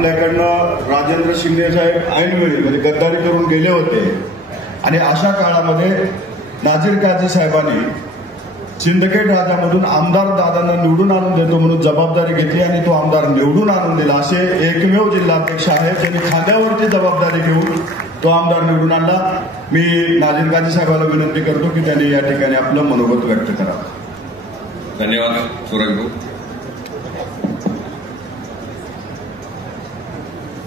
आपल्याकडनं राजेंद्र शिंदे साहेब ऐनवेळी म्हणजे गद्दारी करून गेले होते आणि अशा काळामध्ये नाझीर काझी साहेबांनी सिंदखेड राजामधून आमदार दादांना निवडून आणून देतो म्हणून जबाबदारी घेतली आणि तो आमदार निवडून आणून दिला. असे एकमेव जिल्हाध्यक्ष आहे ज्यांनी खांद्यावरती जबाबदारी घेऊन तो आमदार निवडून आणला. मी नाझीर काझी साहेबांना विनंती करतो की त्यांनी या ठिकाणी आपलं मनोगत व्यक्त करावं. धन्यवाद सूरज भाऊ.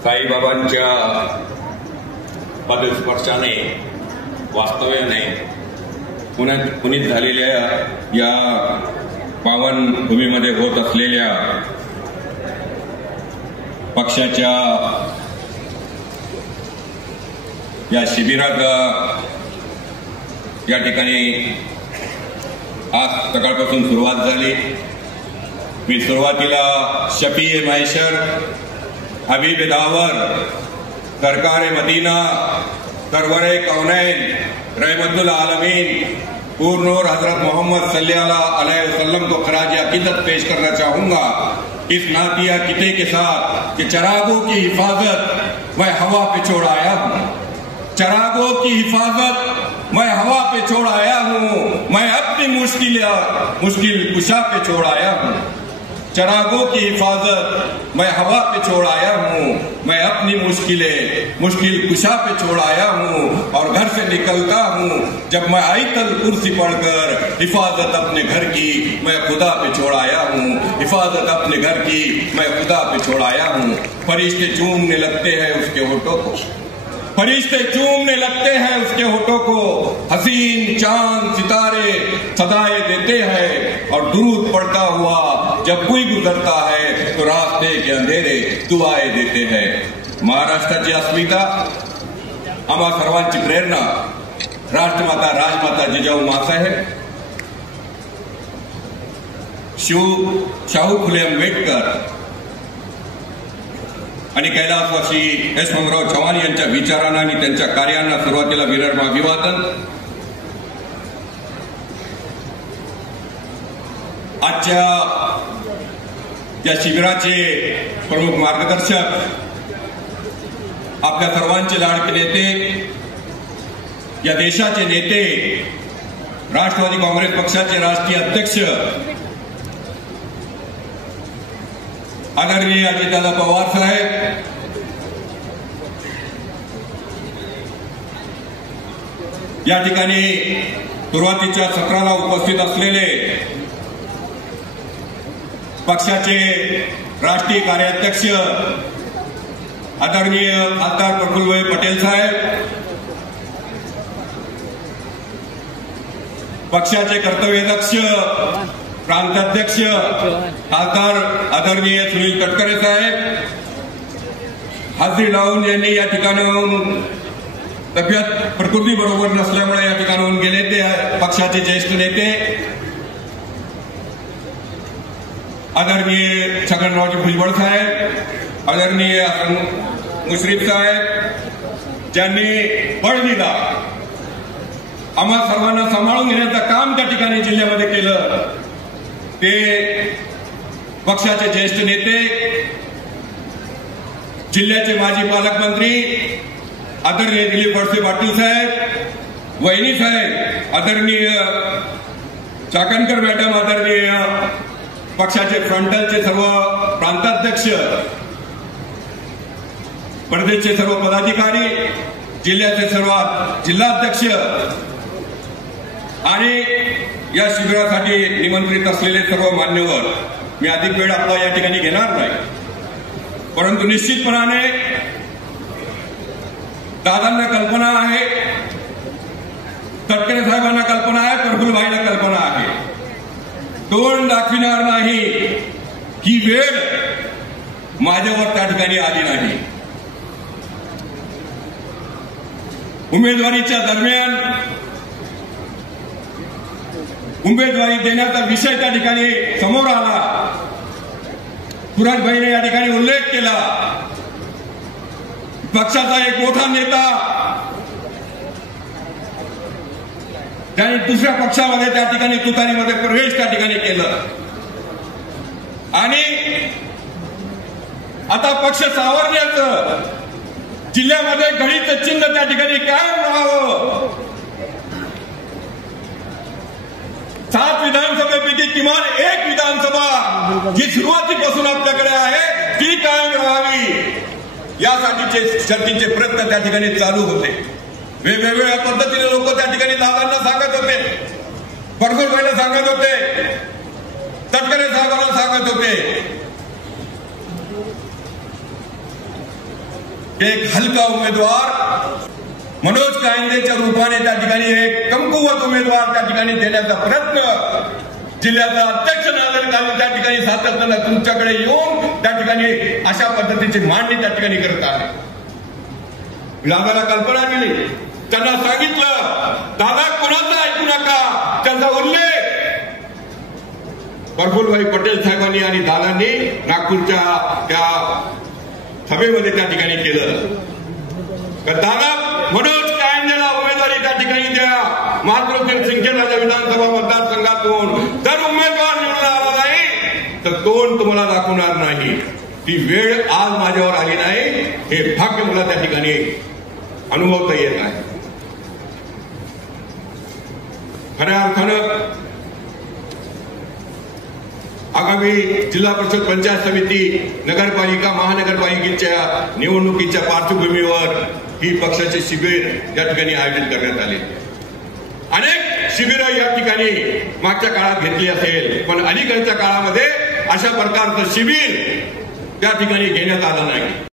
साईबाबांच्या पदस्पर्शाने वास्तव्याने पुण्यात झालेल्या या पावन भूमीमध्ये होत असलेल्या पक्षाच्या या शिबिरात या ठिकाणी आज सकाळपासून सुरुवात झाली. मी सुरुवातीला शफी महशर, हबीब दावर, सरकार मदीना, सरवर कौनैन, रहमतुल आलमीन, पूर्णूर हजरत मोहम्मद सल्लल्लाहु अलैहि वसल्लम को खराज अकीदत पेश करना चाहूंगा इस नातिया किते के साथ कि चरागों की हिफाजत मैं हवा पे छोड़ आया हूँ. चरागों की हिफाजत मैं हवा पे छोड़ आया हूँ. मैं अपनी मुश्किल कुशा पे छोड़ आया हूँ. चरागों की हिफाजत मैं हवा पे छोड़ आया हूँ. मैं अपनी मुश्किल कुशा पे छोड़ आया हूँ. और घर से निकलता हूँ जब मैं आयतल कुर्सी पढ़कर हिफाजत अपने घर की मैं खुदा पे छोड़ आया हूँ. हिफाजत अपने घर की मैं खुदा पे छोड़ आया हूँ. फरिश्ते चूमने लगते हैं उसके होठों को, फरिश्ते चूमने लगते हैं उसके होठों को. हसीन चांद सितारे सदाएं देते हैं और दुरूद पड़ता हुआ जब कोई गुजरता है तो रास्ते के अंधेरे दुआएं देते हैं. महाराष्ट्राची अस्मिता, आम्हा सर्वांची प्रेरणा राष्ट्रमाता राजमाता जिजाऊ मासाहेब, शाहू फुले आंबेडकर आणि कैलासवासी यशवंतराव चव्हाण यांच्या विचारांना आणि त्यांच्या कार्यांना सुरुवातीला विनम्र अभिवादन. आजच्या या शिबिराचे प्रमुख मार्गदर्शक, आपल्या सर्वांचे लाडके नेते, या देशाचे नेते, राष्ट्रवादी काँग्रेस पक्षाचे राष्ट्रीय अध्यक्ष आदरणीय अजितदादा पवार साहेब, या ठिकाणी सुरुवातीच्या सत्राला उपस्थित असलेले पक्षाचे राष्ट्रीय कार्याध्यक्ष आदरणीय खासदार प्रफुल्लभाई पटेल साहेब, पक्षाचे कर्तव्यदक्ष प्रांताध्यक्ष खासदार आदरणीय सुनील तटकरे साहेब, हाजरी लावून यांनी या ठिकाणाहून तब्येत प्रकृती बरोबर नसल्यामुळे या ठिकाणाहून गेले ते पक्षाचे ज्येष्ठ नेते आदरणीय छगनरावजी भुजबळ साहेब, आदरणीय हसन मुश्रीफ साहेब, ज्यांनी बळ दिला, आम्हा सर्वांना सांभाळून घेण्याचं काम त्या ठिकाणी जिल्ह्यामध्ये केलं, ते पक्षाचे ज्येष्ठ नेते, जिल्ह्याचे माजी पालकमंत्री आदरणीय दिलीप वळसे पाटील साहेब, वहिनी साहेब, आदरणीय चाकणकर मॅडम, आदरणीय पक्षाचे फ्रंटलचे सर्व प्रांताध्यक्ष, प्रदेशचे सर्व पदाधिकारी, जिल्ह्याचे सर्व जिल्हाध्यक्ष आणि या शिबिरासाठी निमंत्रित असलेले सर्व मान्यवर, मी अधिक वेळ आपला या ठिकाणी घेणार नाही, परंतु निश्चितपणाने दादांना कल्पना आहे, तटकरे साहेबांना कल्पना आहे, प्रफुल्लभाईला कल्पना आहे, तोंड दाखविणार नाही ही वेळ माझ्यावर त्या ठिकाणी आली नाही. उमेदवारीच्या दरम्यान उमेदवारी देण्याचा विषय त्या ठिकाणी समोर आला. सुरजभाईने या ठिकाणी उल्लेख केला, पक्षाचा एक मोठा नेता त्यांनी दुसऱ्या पक्षामध्ये त्या ठिकाणी तुतारीमध्ये प्रवेश त्या ठिकाणी केलं आणि आता पक्ष सावरण्याचं, जिल्ह्यामध्ये घडीचं चिन्ह त्या ठिकाणी कायम राहावं, 7 विधानसभेपैकी किमान 1 विधानसभा जी सुरुवातीपासून आपल्याकडे आहे ती कायम राहावी, यासाठीचे शर्तीचे प्रयत्न त्या ठिकाणी चालू होते. वेगवेगळ्या पद्धतीने लोक त्या ठिकाणी दादांना सांगत होते, परगुरबाईला सांगत होते, तटकरे साहेबांना सांगत होते, एक हलका उमेदवार मनोज कायंदेच्या रूपाने त्या ठिकाणी एक कमकुवत उमेदवार त्या ठिकाणी देण्याचा प्रयत्न जिल्ह्याचा अध्यक्ष नांदेड कालू त्या ठिकाणी सातत्यानं तुमच्याकडे येऊन त्या ठिकाणी अशा पद्धतीची मांडणी त्या ठिकाणी करत आहे. दादाला कल्पना केली, त्यांना सांगितलं दादा कोणाचा ऐकू नका, त्यांचा उल्लेख प्रफुल्लभाई पटेल साहेबांनी आणि दादांनी नागपूरच्या त्या सभेमध्ये त्या ठिकाणी केलं. दादा मनोज कायंदेला उमेदवारी त्या ठिकाणी द्या, मात्र सिंदखेड विधानसभा मतदारसंघातून जर उमेदवार निवडून आला नाही तर तोंड तुम्हाला दाखवणार नाही. ती वेळ आज माझ्यावर आली नाही, हे भाग्य मला त्या ठिकाणी अनुभवता येत आहे. खऱ्या अर्थानं आगामी जिल्हा परिषद पंचायत समिती नगरपालिका महानगरपालिकेच्या निवडणुकीच्या पार्श्वभूमीवर ही पक्षाचे शिबिर या ठिकाणी आयोजित करण्यात आले. अनेक शिबिरं या ठिकाणी मागच्या काळात घेतली असेल, पण अलीकडच्या काळामध्ये अशा प्रकारचं शिबिर त्या ठिकाणी घेण्यात आलं नाही.